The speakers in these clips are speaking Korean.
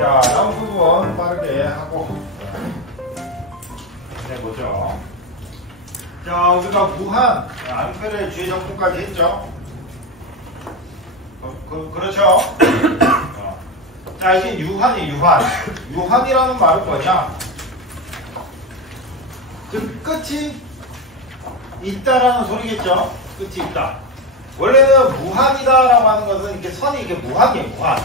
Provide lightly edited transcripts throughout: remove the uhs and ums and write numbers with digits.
자, 다음 부분 빠르게 하고 해보죠. 자, 우리가 무한 암페르의 주의 적분까지 했죠. 그렇죠. 자, 이제 유한이 유한. 유한이라는 말은 뭐냐? 즉 끝이 있다라는 소리겠죠. 끝이 있다. 원래는 무한이다라고 하는 것은 이렇게 선이 이렇게 무한이에요. 무한.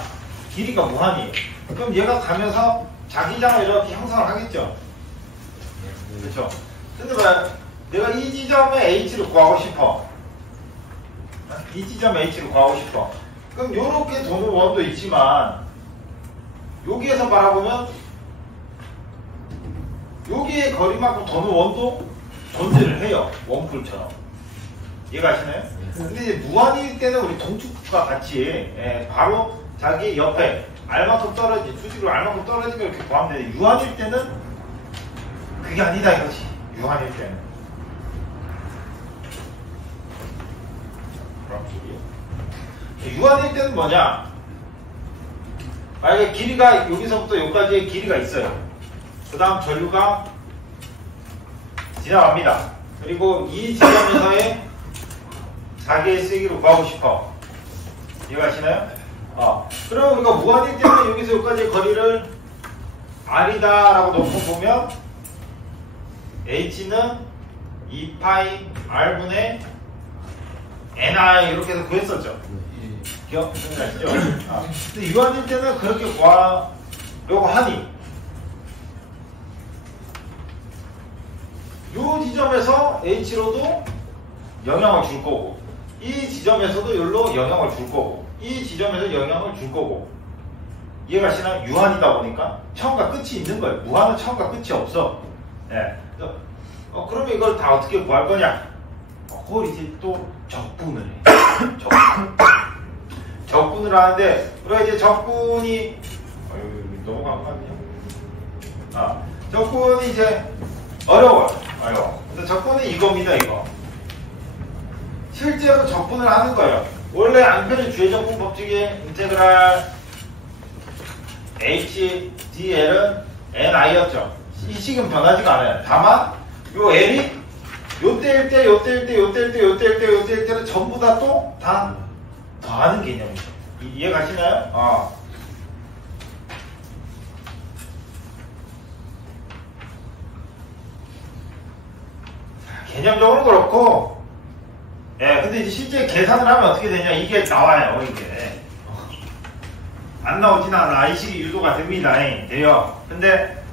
길이가 무한이에요. 그럼 얘가 가면서 자기장을 이렇게 형성을 하겠죠. 그렇죠. 근데 왜 내가 이 지점에 H를 구하고 싶어. 이 지점에 H를 구하고 싶어. 그럼 요렇게 도는 원도 있지만 여기에서 바라보면 여기에 거리만큼 도는 원도 존재를 해요. 원뿔처럼. 이해가시나요? 근데 이제 무한일 때는 우리 동축과 같이 바로 자기 옆에 알만큼 떨어진 수직으로 알만큼 떨어진 걸 이렇게 구하면 되는데 유한일 때는 그게 아니다 이거지. 유한일 때는. 유한일 때는 뭐냐? 만약에 길이가 여기서부터 여기까지의 길이가 있어요. 그 다음 전류가 지나갑니다. 그리고 이 지점에서의 자기의 세기를 구하고 싶어. 이해가시나요? 그럼 우리가 무한일 때는 여기서 여기까지의 거리를 R이다 라고 놓고 보면 H는 2파이 R분의 NI 이렇게 해서 구했었죠. 기억나시죠? 근데 유한일 때는 그렇게 구하려고 하니 이 지점에서 H로도 영향을 줄 거고 이 지점에서도 여기로 영향을 줄 거고 이 지점에서 영향을 줄 거고 이해가시나요? 유한이다 보니까 처음과 끝이 있는 거예요. 무한은 처음과 끝이 없어. 네. 그러면 이걸 다 어떻게 구할 거냐? 그걸 이제 또 적분을 해. 적분을 하는데 우리가 이제 적분이 넘어간 거 아니야? 적분이 이제 어려워요. 그래서 적분은 이겁니다. 이거 실제로 적분을 하는 거예요. 원래 암페르 주의 적분 법칙의 인테그랄 HDL은 NI였죠. 이 식은 변하지가 않아요. 다만 요 L이 요때일 때, 요때일 때, 요때일 때, 요때일 때, 요때일 때는 전부 다 또 다 더하는 개념이죠. 이해 가시나요? 개념적으로 그렇고, 근데 이제 실제 계산을 하면 어떻게 되냐? 이게 나와요, 이게. 안 나오진 않아. 이 식이 유도가 됩니다. 돼요. 근데,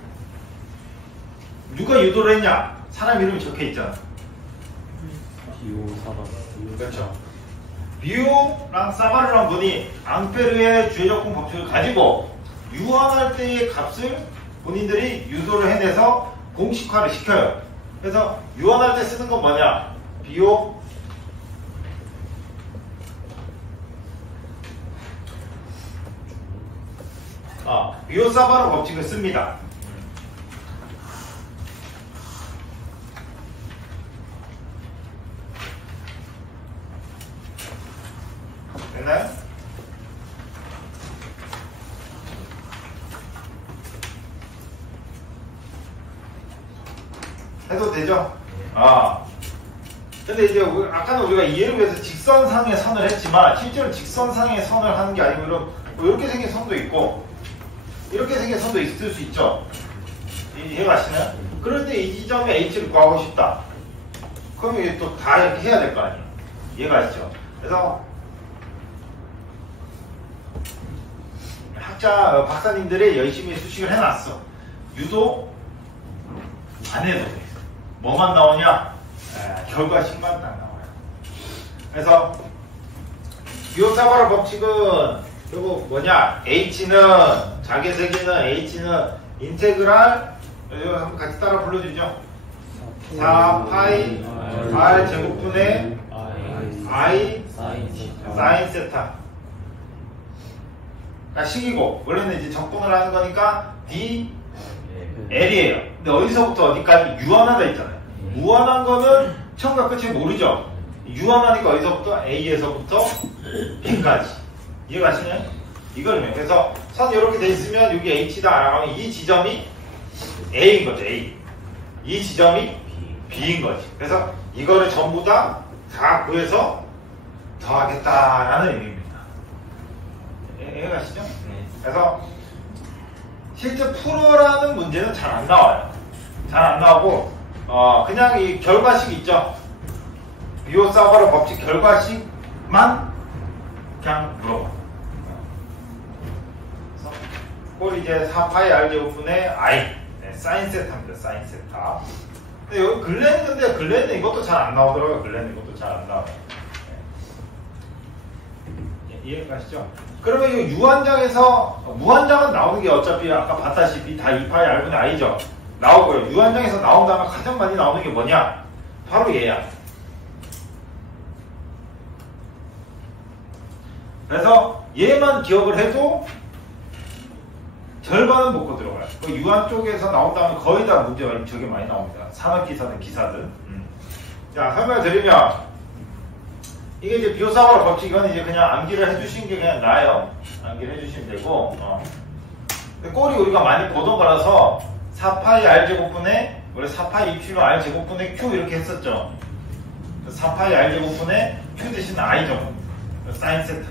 누가 유도를 했냐? 사람 이름이 적혀 있잖아. 비오 사바. 그렇죠. 비오랑 사바르란 분이 앙페르의 주의 적분 법칙을 가지고 유한할 때의 값을 본인들이 유도를 해내서 공식화를 시켜요. 그래서 유한할 때 쓰는 건 뭐냐? 비오 비오 사바르 법칙을 씁니다. 됐나요? 해도 되죠? 근데 이제 아까는 우리가 이해를 위해서 직선상의 선을 했지만 실제로 직선상의 선을 하는 게 아니고 이렇게 생긴 선도 있고 이렇게 생긴 선도 있을 수 있죠. 이해가시나요? 그럴 때 이 지점에 H를 구하고 싶다. 그럼 이게 또 다 이렇게 해야 될 거 아니에요. 이해가시죠? 그래서 학자 박사님들이 열심히 수식을 해놨어. 유도 안 해도 돼. 뭐만 나오냐? 결과식만 딱 나와요. 그래서 비오사바르 법칙은 요거 뭐냐? H는 자기 세계는 H는 인테그랄 이거 한번 같이 따라 불러주죠. 4파이 R 제곱분의 I 사인 세타. 식이고 원래는 이제 적분을 하는 거니까 D L이에요. 근데 어디서부터 어디까지 유한하다 있잖아요. 무한한 거는 처음과 끝이 모르죠. 유한하니까 어디서부터 A에서부터 B까지. 이해가시나요? 이걸 의미해요. 그래서 선 이렇게 돼 있으면 여기 H다라고 하면 이 지점이 A인 거죠. A. 이 지점이 B인 거지. 그래서 이거를 전부 다 구해서 더하겠다라는 의미입니다. 이해가시죠? 그래서 실제 풀어라는 문제는 잘 안 나와요. 잘 안 나오고 그냥 이 결과식 있죠. 비오사바르 법칙 결과식만 그냥 물어봐. 그래서 그걸 이제 4파이 R제곱분의 I 사인 세타입니다. 사인 세타. 근데 여기 근래는 이것도 잘 안 나오더라고요. 근래는 이것도 잘 안 나와요. 이해가시죠? 그러면 이 유한장에서 무한장은 나오는 게 어차피 아까 봤다시피 다 2파이 R분의 I죠. 나오고요. 유한장에서 나온다면 가장 많이 나오는 게 뭐냐? 바로 얘야. 그래서 얘만 기억을 해도 절반은 먹고 들어가요. 그 유한 쪽에서 나온다면 거의 다 문제가 저게 많이 나옵니다. 산업기사든 기사든. 자, 설명을 드리면 이게 이제 비오사바르 법칙 이건 이제 그냥 암기를 해주시는 게 그냥 나아요. 암기를 해주시면 되고. 근데 꼴이 우리가 많이 보던 거라서 4파이 R제곱분의 원래 4파이 E로 R제곱분의 Q 이렇게 했었죠. 4파이 R제곱분의 Q 대신 I죠. 사인 세타.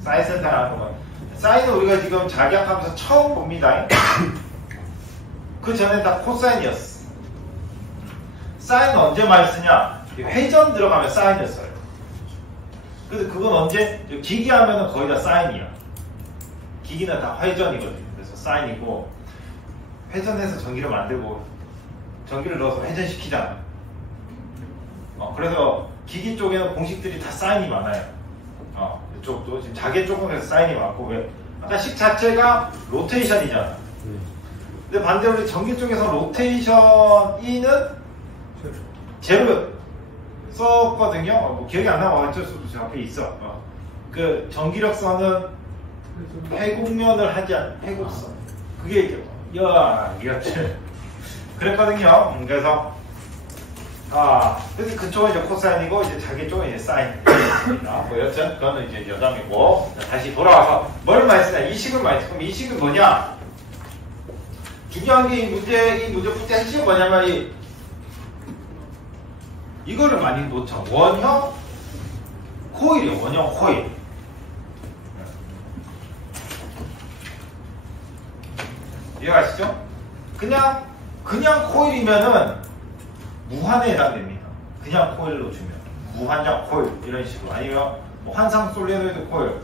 사인 세타라는 거. 사인은 우리가 지금 작약하면서 처음 봅니다. 그 전에 다 코사인이었어. 사인은 언제 많이 쓰냐? 회전 들어가면 사인이었어요. 근데 그건 언제? 기기하면은 거의 다 사인이야. 기기는 다 회전이거든요. 그래서 사인이고, 회전해서 전기를 만들고, 전기를 넣어서 회전시키잖아. 그래서 기기 쪽에는 공식들이 다 사인이 많아요. 이쪽도 지금 자개 쪽은 사인이 많고, 왜? 아까 식 자체가 로테이션이잖아. 근데 반대로 전기 쪽에서 로테이션 E는 제로 썼거든요. 뭐 기억이 안 나면 어쩔 수 없어. 저 앞에 있어. 그 전기력선은 회곡면을 하지 않, 회곡선. 그게 이렇게 그랬거든요. 그래서 그래서 그쪽은 이제 코사인이고 이제 자기 쪽은 이제 사인입니다. 뭐 여튼 그거는 이제 여담이고. 다시 돌아와서 뭘 많이 쓰냐? 이 식을 많이 쓰. 그럼 이 식은 뭐냐? 중요한 게 이 문제 풀 때 핵심이 뭐냐면 이거를 많이 놓쳐. 원형 코일이요. 원형 코일. 이해가시죠? 그냥 코일이면은 무한에 해당됩니다. 그냥 코일로 주면 무한장 코일 이런 식으로, 아니면 뭐 환상 솔레노이드 코일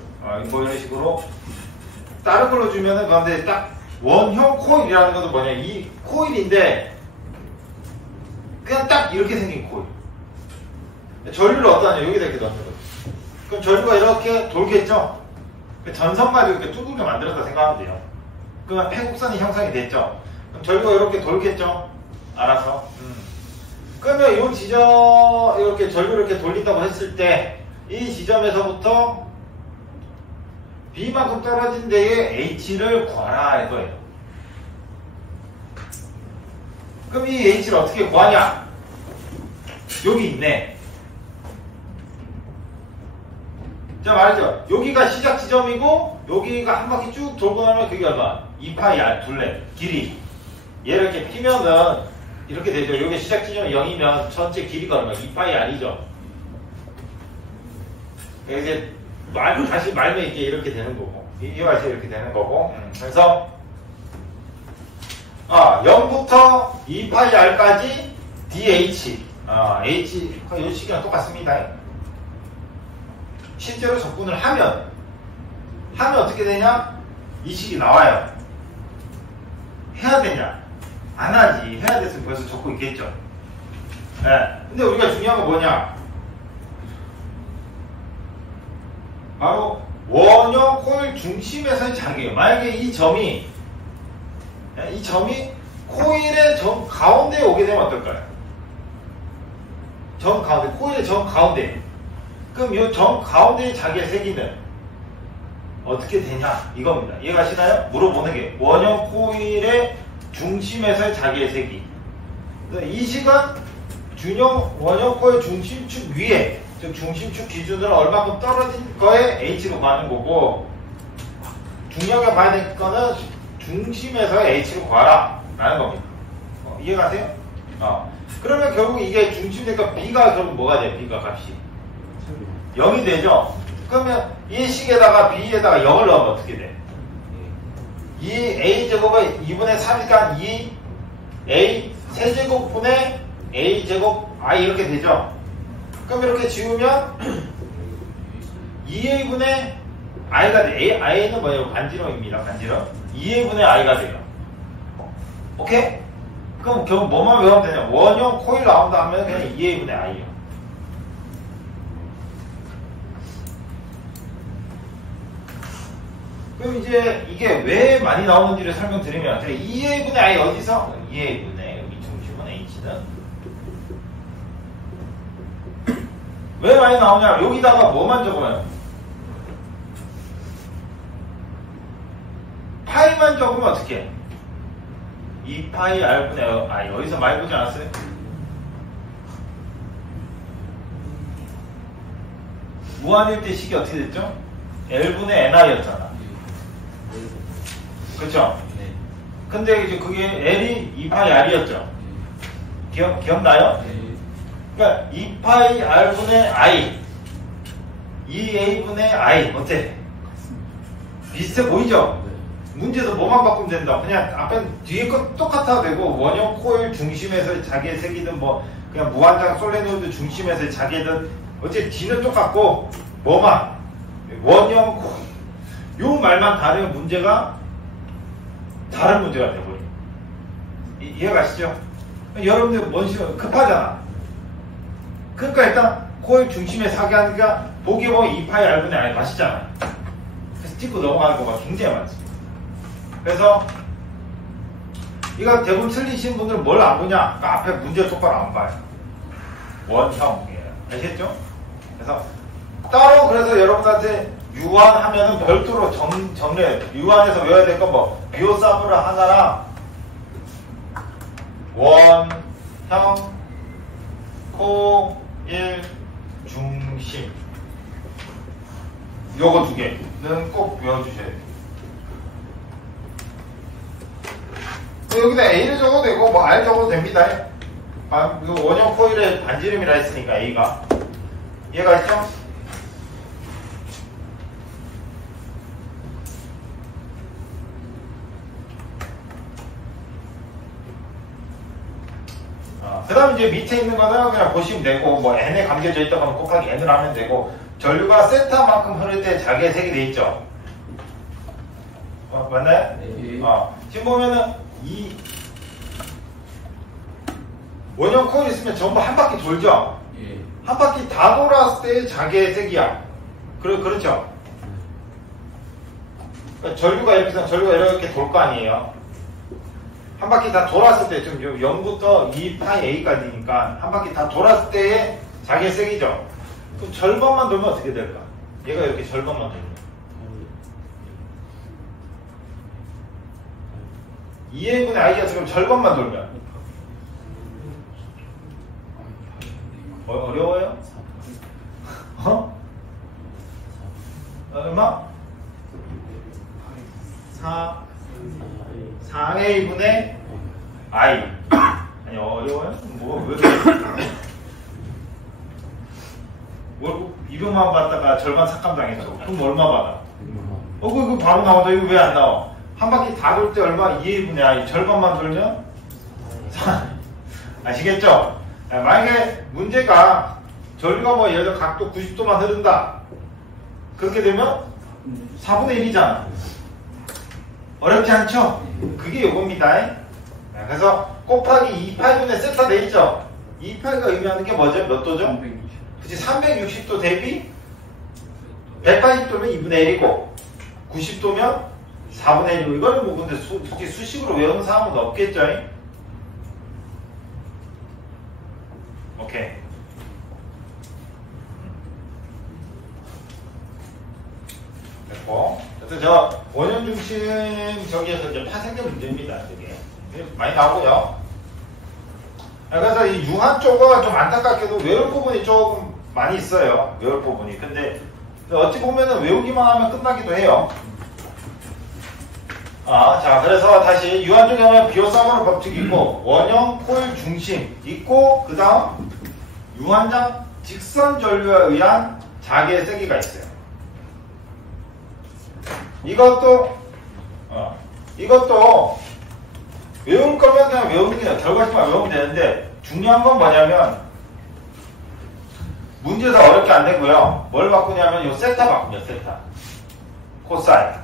뭐 이런 식으로 다른 걸로 주면은, 그런데 딱 원형 코일이라는 것은 뭐냐? 이 코일인데 그냥 딱 이렇게 생긴 코일. 전류를 어떠냐? 여기다 이렇게 넣는 거죠. 그럼 전류가 이렇게 돌겠죠? 전선 가지고 이렇게 뚜껑을 만들었다 생각하면 돼요. 그러면 폐곡선이 형성이 됐죠? 그럼 전류가 이렇게 돌겠죠? 알아서. 그러면 이 지점, 이렇게 전류를 이렇게 돌린다고 했을 때, 이 지점에서부터 B만큼 떨어진 데에 H를 구하라 이거예요. 그럼 이 H를 어떻게 구하냐? 여기 있네. 자, 말했죠. 여기가 시작 지점이고, 여기가 한 바퀴 쭉 돌고 나면 그게 얼마? 2파이 R 둘레 길이. 얘를 이렇게 피면은 이렇게 되죠. 여기 시작 지점이 0이면 전체 길이가 얼마? 2파이 R이죠. 이제 다시 말면 이게 이렇게 되는 거고, 이와 이렇게 되는 거고. 그래서 0부터 2파이 R까지 DH. H 이 식이랑 똑같습니다. 실제로 접근을 하면 어떻게 되냐? 이 식이 나와요. 해야 되냐? 안 하지. 해야 됐으면 벌써 적고 있겠죠. 네. 근데 우리가 중요한 건 뭐냐? 바로 원형 코일 중심에서의 장애예요. 만약에 이 점이 코일의 점 가운데에 오게 되면 어떨까요? 점 가운데, 코일의 점 가운데. 그럼 이 점 가운데의 자기의 세기는 어떻게 되냐? 이겁니다. 이해가시나요? 물어보는 게 원형 코일의 중심에서의 자기의 세기. 이 식은 원형 코일 중심축 위에, 즉 중심축 기준으로 얼마큼 떨어진 거에 H로 가는 거고, 중요하게 봐야 될 거는 중심에서 h를 구하라 라는 겁니다. 이해가세요? 그러면 결국 이게 중심이니까 b가 결국 뭐가 돼요? b가 값이 0이 되죠? 그러면 이 식에다가 b에다가 0을 넣으면 어떻게 돼? 이 a제곱은 2분의 3이니까 2a 세제곱분의 a제곱 i 이렇게 되죠? 그럼 이렇게 지우면 2a분의 i가 돼. i는 뭐예요? 반지름입니다. 반지름. 2a분의 i가 돼요. 오케이? 그럼 결국 뭐만 외우면 되냐? 원형 코일 나온다 하면 그냥 2a분의 i예요. 그럼 이제 이게 왜 많이 나오는지를 설명드리면 2a분의 i 어디서? 2a분의 여기 중심은 h는 왜 많이 나오냐? 여기다가 뭐만 적으면 파이만 적으면 어떻게 해? 2파이 r분의 i 여기서 많이 보지 않았어요? 무한일 때 식이 어떻게 됐죠? L분의 ni였잖아. 그쵸? 네. 근데 이제 그게 L이 2파이 R이었죠? 기억나요? 네. 그러니까 2파이 R분의 I 2A분의 I 어때? 비슷해 보이죠? 네. 문제에서 뭐만 바꾸면 된다. 그냥 앞에 뒤에 거 똑같아도 되고 원형 코일 중심에서 자기의 색이든 뭐 그냥 무한장 솔레노이드 중심에서 자기든 어째 뒤는 똑같고 뭐만 원형 코일 요 말만 다르면 문제가 다른 문제가 돼버려요. 이해가시죠? 여러분들 뭔 급하잖아. 그러니까 일단 코일 중심에 사게 하니까 보기 보면 2파이 R분의 I 가시잖아. 그래서 짚고 넘어가는 거가 굉장히 많습니다. 그래서 이거 대부분 틀리신 분들은 뭘 안 보냐? 그러니까 앞에 문제 똑바로 안 봐요. 원형이에요. 아시겠죠? 그래서 따로 그래서 여러분한테 유한하면은 별도로 정리해. 유한해서 외워야 될 건 뭐 비오사무라 하나랑 원형 코일 중심 요거 두 개는 꼭 외워주셔야 돼요. 여기다 A를 적어도 되고 뭐 R 적어도 됩니다. 그 원형 코일의 반지름이라 했으니까 A가 이해가 있죠? 그 다음 이제 밑에 있는 거는 그냥 보시면 되고 뭐 n에 감겨져 있다고 하면 곱하기 n을 하면 되고 전류가 세타만큼 흐를 때 자기의 색이 돼 있죠. 맞나요? 네. 지금 보면은 이 원형 코일 있으면 전부 한 바퀴 돌죠. 예. 한 바퀴 다 돌았을 때 자기의 색이야. 그렇죠. 그러니까 전류가 이렇게 돌 거 아니에요. 한 바퀴 다 돌았을 때, 지금 0부터 2파이 A까지니까 한 바퀴 다 돌았을 때의 자기의 색이죠. 그럼 절반만 돌면 어떻게 될까? 얘가 이렇게 절반만 돌면. 2A분의 I가 지금 절반만 돌면. 어려워요? 얼마? 4A분의 I. 아니, 어려워요? 왜 그래? 뭘 200만 받다가 절반 삭감당했어. 그럼 얼마 받아? 그거 바로 나온다. 이거 왜 안 나와? 한 바퀴 다 돌 때 얼마? 2A분의 I. 절반만 돌면? 4. 아시겠죠? 만약에 문제가 전류가 뭐 예를 들어 각도 90도만 흐른다. 그렇게 되면 4분의 1이잖아. 어렵지 않죠? 그게 요겁니다. 그래서 곱하기 2파이분의 세타 돼 있죠? 2파이가 의미하는 게 뭐죠? 몇 도죠? 360. 그치, 360도 대비 180도면 2분의 1이고 90도면 4분의 1이고 이거는 뭐 근데 솔직히 수식으로 외우는 사람은 없겠죠? 오케이. 됐고. 그래서 저 원형 중심 저기에서 이제 파생된 문제입니다. 이게 많이 나오고요. 그래서 이 유한 쪽은 좀 안타깝게도 외울 부분이 조금 많이 있어요. 외울 부분이. 근데 어찌 보면은 외우기만 하면 끝나기도 해요. 자, 그래서 다시 유한 중에 하면 비오사모르 법칙이 있고, 원형 코일 중심 있고, 그 다음 유한장 직선 전류에 의한 자기의 세기가 있어요. 이것도 외울 거면 그냥 외우는 게 결과식만 외우면 되는데, 중요한 건 뭐냐면, 문제에서 어렵게 안 되고요. 뭘 바꾸냐면, 요 세타 바꿉니다, 세타. 코사인.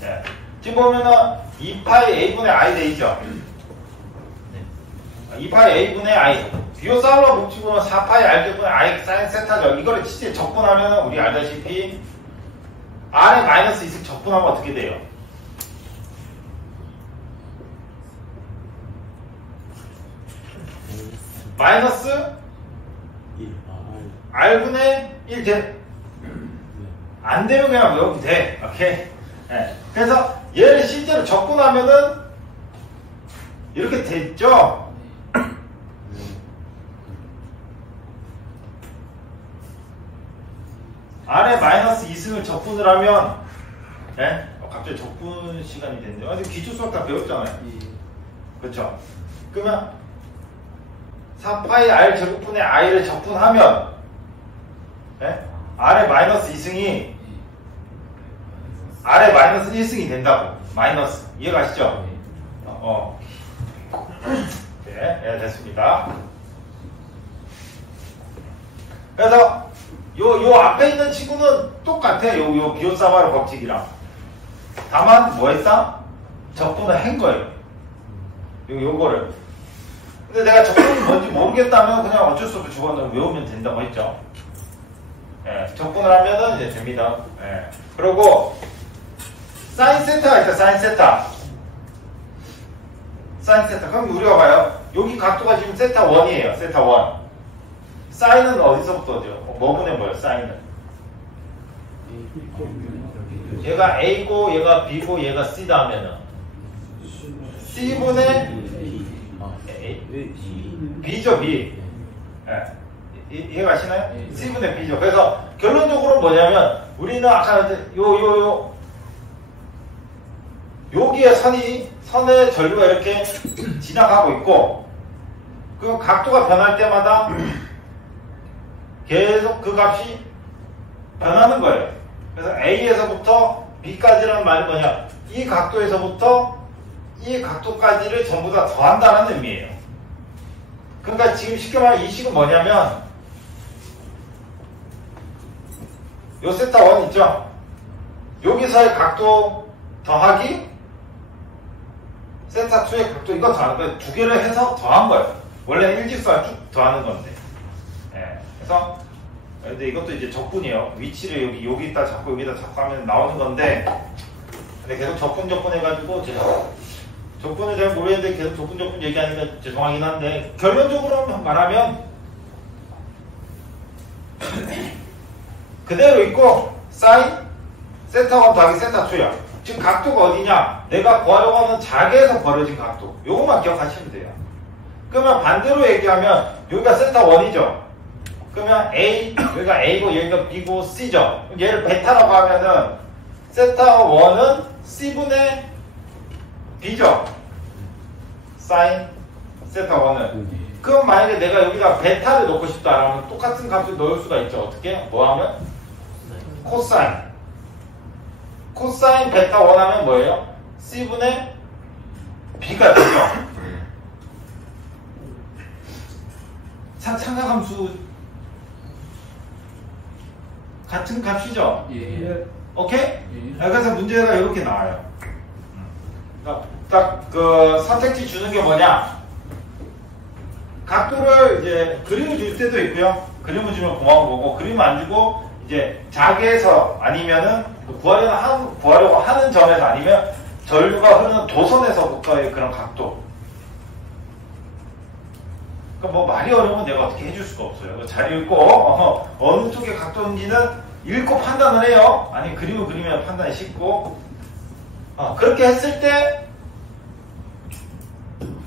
네. 지금 보면은 2파이 a분의 i 되죠? 2파이 a분의 i. 비오사울러 법칙으로는 4파이 r제분의 i 사인 세타죠. 이거를 실제 적분하면 우리 알다시피 r에 마이너스 2씩 적분하면 어떻게 돼요? 마이너스 r분의 1 돼. 안 되면 그냥 외우면 돼. 오케이? 네. 그래서 얘를 실제로 적분하면은 이렇게 됐죠? R에 마이너스 2승을 적분을 하면, 네? 갑자기 적분 시간이 됐네요. 아직 기초 수학 다 배웠잖아요. 그렇죠? 그러면 4파이 R 제곱분의 I를 적분하면, 네? R에 마이너스 2승이 R에 마이너스 1승이 된다고. 마이너스. 이해가시죠? 네, 됐습니다. 그래서 요 앞에 있는 친구는 똑같아. 요 비오사마르 법칙이랑. 다만 뭐 했다? 적분을 한 거예요. 요거를. 근데 내가 적분이 뭔지 모르겠다면 그냥 어쩔 수 없이 저거는 외우면 된다고 했죠. 예, 적분을 하면은 이제 됩니다. 예. 그리고 사인 세타가 있다. 사인 세타. 사인 세타. 그럼 우리가 봐요. 여기 각도가 지금 세타 1이에요. 세타 1. 사인은 어디서부터 오죠? 뭐분의 뭐예요? 사인은? 얘가 A고 얘가 B고 얘가 C다 하면은 C분의 B죠. B. 예. 이해가시나요? C분의 B죠. 그래서 결론적으로 뭐냐면 우리는 아까 여기에 선의 전류가 이렇게 지나가고 있고 그 각도가 변할 때마다 계속 그 값이 변하는 거예요. 그래서 A에서부터 B까지라는 말이 뭐냐? 이 각도에서부터 이 각도까지를 전부 다 더한다는 의미예요. 그러니까 지금 쉽게 말하면 이 식은 뭐냐면 요 세타 1 있죠? 여기서의 각도 더하기 세타 2의 각도 이거 더하는 거예요. 두 개를 해서 더한 거예요. 원래는 일직선을 쭉 더하는 건데. 예. 그래서 근데 이것도 이제 적분이에요. 위치를 여기다 잡고 여기다 잡고 하면 나오는 건데 근데 계속 적분 해가지고 제가 적분을 잘 모르겠는데 계속 적분 얘기하니까 죄송하긴 한데 결론적으로 말하면 그대로 있고 사인 세타 1 더하기 세타 2야. 지금 각도가 어디냐? 내가 구하려고 하는 자개에서 벌어진 각도. 요것만 기억하시면 돼요. 그러면 반대로 얘기하면 여기가 세타 1이죠. 그러면 A, 여기가 A고 여기가 B고 C죠. 얘를 베타라고 하면은 세타 1은 C분의 B죠. 사인 세타 1은. 그럼 만약에 내가 여기다 베타를 넣고 싶다라면 똑같은 값을 넣을 수가 있죠. 어떻게? 뭐 하면? 코사인. 코사인 베타 1 하면 뭐예요? C분의 B가 되죠. 상하함수 같은 값이죠? 예. 오케이? 예. 그래서 문제가 이렇게 나와요. 딱 그 선택지 주는 게 뭐냐? 각도를 이제 그림을 줄 때도 있고요. 그림을 주면 고마운 거고, 그림 안 주고 이제 자개에서 아니면은 구하려고 하는 점에서 아니면 전류가 흐르는 도선에서부터의 그런 각도. 그러니까 뭐 말이 어려우면 내가 어떻게 해줄 수가 없어요. 잘 읽고 어느 쪽의 각도인지는 읽고 판단을 해요. 아니 그림을 그리면 판단이 쉽고 그렇게 했을 때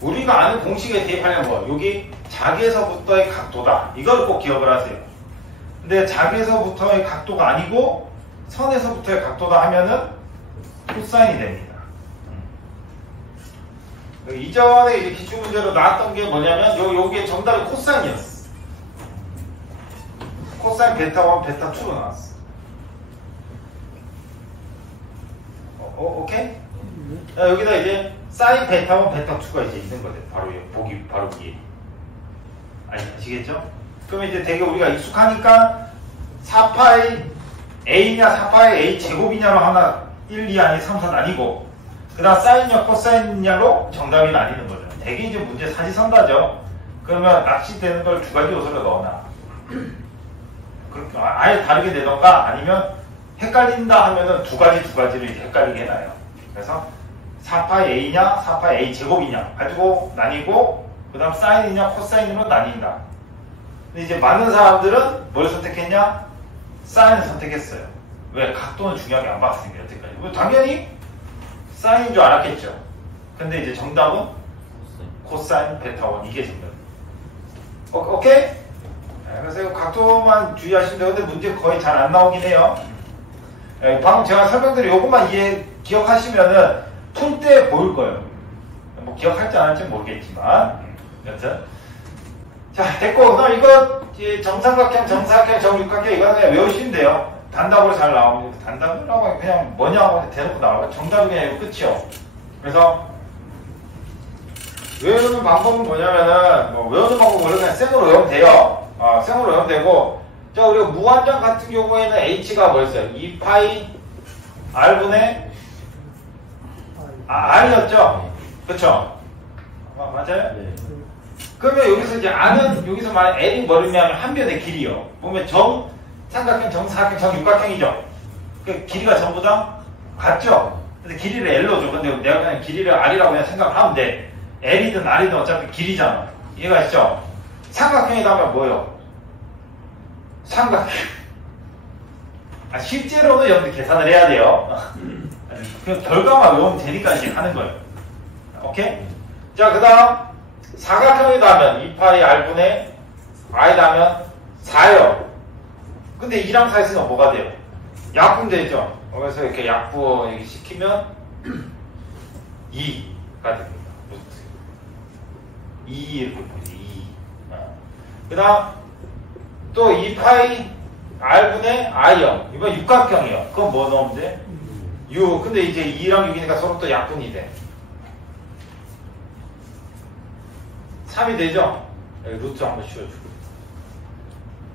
우리가 아는 공식에 대입하려면 뭐 여기 자개에서부터의 각도다. 이걸 꼭 기억을 하세요. 근데 자개에서부터의 각도가 아니고 선에서부터의 각도다 하면은 코사인이 됩니다. 이전에 이제 기출문제로 나왔던 게 뭐냐면, 요게 정답이 코사인이었어. 코사인 베타 1, 베타 2로 나왔어. 오케이? 자, 여기다 이제 사인 베타 1, 베타 2가 이제 있는 거죠. 바로 보기, 바로 위에. 아시겠죠? 그러면 이제 되게 우리가 익숙하니까 4파이 A냐 4파이 A 제곱이냐로 하나 1, 2 아니 3, 4 나뉘고 그 다음 사인냐 코사인냐로 정답이 나뉘는 거죠. 되게 이제 문제 사지선다죠. 그러면 낚시되는 걸 두 가지 요소를 넣어놔. 그렇게 아예 다르게 내던가 아니면 헷갈린다 하면은 두 가지를 이제 헷갈리게 해놔요. 그래서 4파이 A냐 4파이 A 제곱이냐 가지고 나뉘고 그 다음 사인이냐 코사인으로 나뉜다. 근데 이제 많은 사람들은 뭘 선택했냐? 사인을 선택했어요. 왜? 각도는 중요하게 안 봤으니까 여태까지. 뭐 당연히 사인인 줄 알았겠죠. 근데 이제 정답은 코사인 베타 1 이게 정답. 오케이? 네, 그래서 각도만 주의하시면 돼요. 근데 문제 거의 잘 안 나오긴 해요. 네, 방금 제가 설명드린 요것만 기억하시면은 풀 때 보일 거예요. 뭐 기억할지 안 할지 모르겠지만 여튼 자 됐고 그럼 이거 정삼각형, 정사각형, 정육각형 이거 그냥 외우시면 돼요. 단답으로 잘 나오면 단답이라고 하면 그냥 뭐냐고 대놓고 나와요. 정답이 그냥 이거 끝이요. 그래서 외우는 방법은 뭐냐면은 뭐 외우는 방법은 원래 그냥 생으로 외우면 돼요. 생으로 외우면 되고 자 우리가 무한정 같은 경우에는 h가 뭐였어요? 2파이 r분의 r이었죠? 그쵸? 맞아요? 네. 그러면 여기서 이제 r은 여기서 말하는 l이 뭐냐면 한 변의 길이요. 보면 정삼각형, 정사각형, 정육각형이죠. 그 길이가 전부 다 같죠? 근데 길이를 l로 줘. 근데 내가 그냥 길이를 r이라고 그냥 생각하면 돼. l이든 r이든 어차피 길이잖아. 이해가시죠? 삼각형이다 하면 뭐예요? 삼각형. 실제로는 여러분들 계산을 해야 돼요. 그냥 결과만 외우면 되니까 이제 하는 거예요. 오케이? 자, 그 다음 사각형이다 하면 2파이 r분의 i다 하면 4요. 근데 2랑 4 있으면 뭐가 돼요? 약분 되죠? 그래서 이렇게 약분 이렇게 시키면 2가 됩니다. 2 이렇게 보이지, 2. 그 다음 또 2파이 r분의 i요. 이번 육각형이요. 그건 뭐 넣으면 돼? 6. 근데 이제 2랑 6이니까 서로 또 약분이 돼. 3이 되죠? 여기 루트 한번 씌워주고.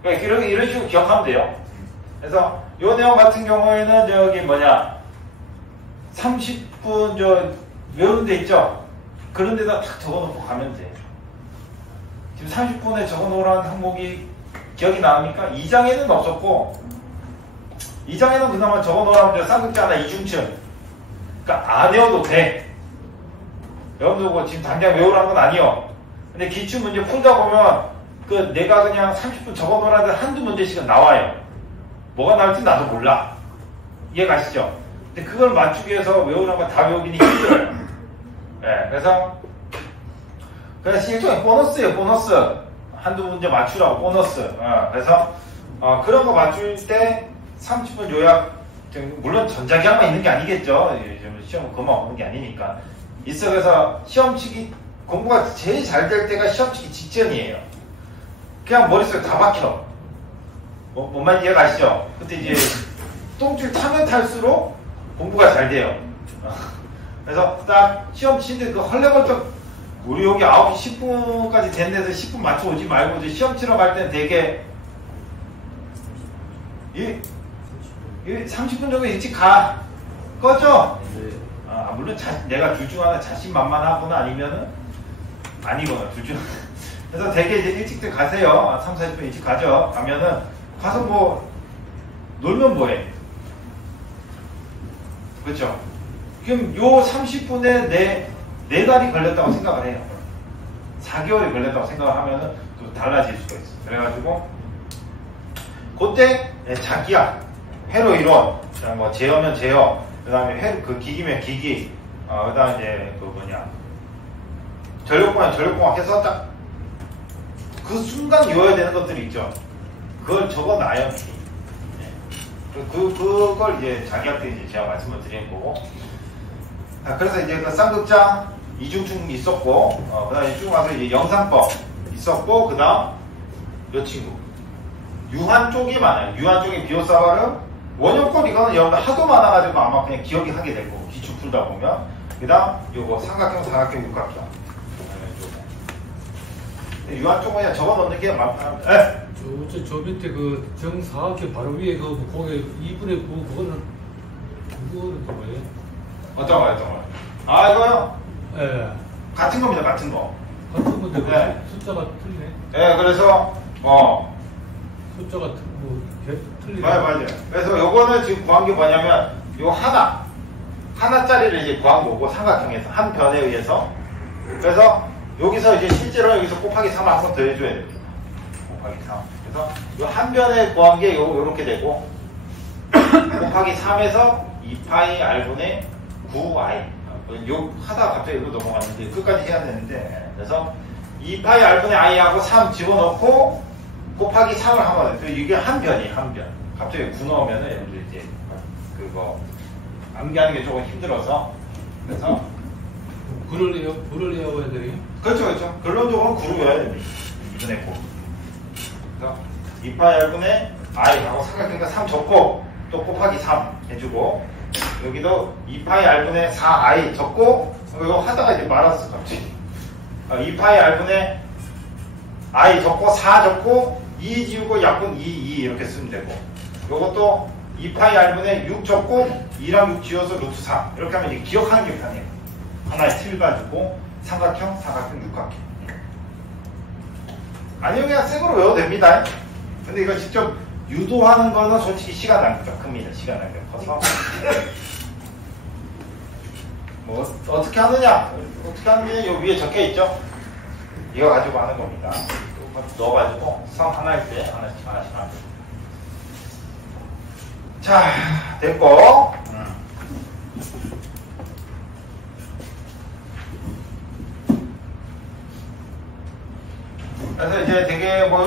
그러니까 이런 식으로 기억하면 돼요. 그래서 요 내용 같은 경우에는 저기 뭐냐 30분 외우는 데 있죠? 그런 데다 탁 적어놓고 가면 돼. 지금 30분에 적어놓으라는 항목이 기억이 납니까? 2장에는 없었고 2장에는 그나마 적어놓으라면 쌍극자 하나 이중층 그러니까 안 외워도 돼. 여러분들 뭐 지금 당장 외우라는 건 아니요. 근데 기출문제 풀다 보면 그 내가 그냥 30분 적어놓으라는 한두 문제씩은 나와요. 뭐가 나올지 나도 몰라. 이해가시죠? 근데 그걸 맞추기 위해서 외우는 거 다 외우기는 힘들어요. 네, 그래서 일종의 보너스예요. 보너스. 한두 문제 맞추라고 보너스. 그래서 그런 거 맞출 때 30분 요약 물론 전자기학만 있는 게 아니겠죠. 시험 그만 오는 게 아니니까 있어. 그래서 시험 치기 공부가 제일 잘 될 때가 시험 치기 직전이에요. 그냥 머릿속에 다 박혀. 뭔 말인지 이해가시죠? 그때 이제 똥줄 타면 탈수록 공부가 잘 돼요. 그래서 딱 시험 치는데 그 헐레벌떡 우리 여기 9시 10분까지 된 데서 10분 맞춰 오지 말고 이제 시험 치러 갈 때는 되게 30분 정도 일찍 가. 꺼져? 네. 물론 내가 둘 중 하나 자신만만하거나 아니면은 아니거나 둘 중. 그래서 되게 이제 일찍들 가세요. 3, 40분 일찍 가죠. 가면은 가서 뭐 놀면 뭐해? 그렇죠? 그럼 요 30분에 네 달이 걸렸다고 생각을 해요. 4개월이 걸렸다고 생각을 하면은 또 달라질 수가 있어. 그래가지고 그때 자기야 회로 이론, 뭐 제어면 제어, 그다음에 그 기기면 기기, 그다음 이제 그 뭐냐 전력공학 전력공학 해서 딱 그 순간 외워야 되는 것들이 있죠. 그걸 적어놔요. 그걸 이제 자기한테 이제 제가 말씀을 드리는 거고. 그래서 이제 그 쌍극장 이중충 있었고, 그 다음에 쭉 와서 이제 영상법 있었고, 그 다음, 몇 친구? 유한 쪽이 많아요. 유한 쪽에 비오사바르, 원효권 이거는 여러분들 하도 많아가지고 아마 그냥 기억이 하게 될 거고, 기출 풀다 보면. 그 다음, 요거 삼각형, 사각형, 육각형. 유한 쪽은 그냥 적어 놓는 게 맞다. 저 밑에 그 정사각형 바로 위에 그 공에 2분의 9 그거는 또 뭐예요? 어떤 거요? 아, 이거요? 예. 같은 겁니다, 같은 거. 같은 건데 네. 숫자가 틀리네. 네, 그래서, 숫자가 틀리네. 맞아요. 그래서 요거는 지금 구한 게 뭐냐면, 요 하나짜리를 이제 구한 거고, 삼각형에서, 한 변에 의해서. 그래서, 여기서 이제 실제로 여기서 곱하기 3을 한 번 더 해줘야 됩니다. 곱하기 3. 그래서, 요 한 변에 구한 게 요렇게 되고, 곱하기 3에서 2파이 r분의 9i. 요 하다가 갑자기 이거 넘어갔는데, 끝까지 해야 되는데, 그래서, 2파이 r분의 i하고 3 집어넣고, 곱하기 3을 하면 돼요. 이게 한 변이에요, 한 변. 갑자기 9 넣으면은, 여러분들 이제, 그거, 암기하는 게 조금 힘들어서. 그래서, 불을 외워야 되네요. 그렇죠. 결론적으로는 9를 외워야 됩니다. 2분의 9. 그래서, 2파이 r분의 i하고 삼각형과 3 적고, 또 곱하기 3 해주고, 여기도 2파이 r분의 4i 적고, 이거 하다가 이제 말았어, 갑자기. 2파이 r분의 i 적고, 4 적고, 2 지우고 약분 2 이렇게 쓰면 되고, 요것도 2파이 r분의 6 적고, 2랑 6 지워서 루트 3. 이렇게 하면 이제 기억하는 게 편해요. 하나에 틀 가지고, 삼각형, 사각형, 육각형. 아니면 그냥 생으로 외워도 됩니다. 근데 이거 직접 유도하는 거는 솔직히 시간 낭비가 큽니다. 시간 낭비가 커서. 뭐, 어떻게 하느냐? 어떻게 하느냐? 요 위에 적혀 있죠? 이거 가지고 하는 겁니다. 넣어가지고, 성 하나일 때 하나씩 하면 돼요. 자, 됐고. 그래서 이제 되게 뭐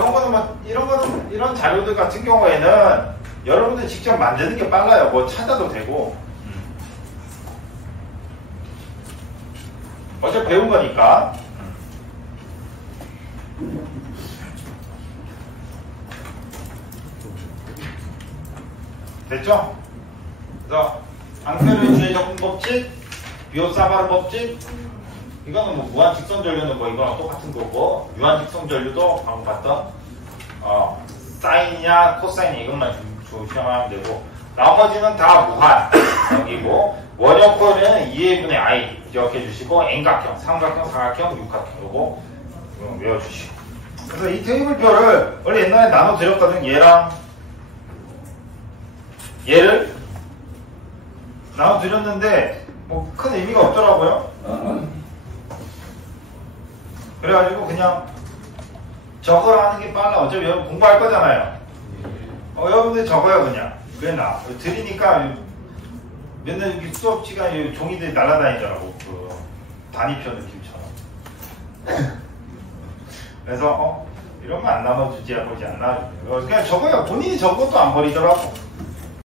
이런 자료들 같은 경우에는 여러분들 직접 만드는 게 빨라요. 뭐 찾아도 되고. 어차피 배운 거니까. 됐죠? 그래서 앙페르의 주의 적분 법칙, 비오사바르 법칙, 이거는 뭐 무한 직선전류는 뭐 이거랑 똑같은 거고, 유한 직선전류도 방금 봤던 사인이냐 코사인이냐 이것만 조심하면 되고, 나머지는 다 무한이고, 원형 코일에는 2A분의 I 기억해 주시고, N각형, 삼각형, 사각형, 육각형 요거 외워주시고. 그래서 이 테이블표를 원래 옛날에 나눠드렸거든. 얘를 나눠드렸는데 뭐 큰 의미가 없더라고요. 그래가지고 그냥 저걸 하는 게 빨라. 어차피 여러분 공부할 거잖아요. 여러분들 적어요 그냥. 그래 나 드리니까 맨날 여기 수업 시간에 종이들이 날아다니더라고. 그 단위표 느낌처럼. 그래서 이러면 안 나눠주지 하고 이제 안 나눠주죠. 그냥 적어요. 본인이 적은 것도 안 버리더라고.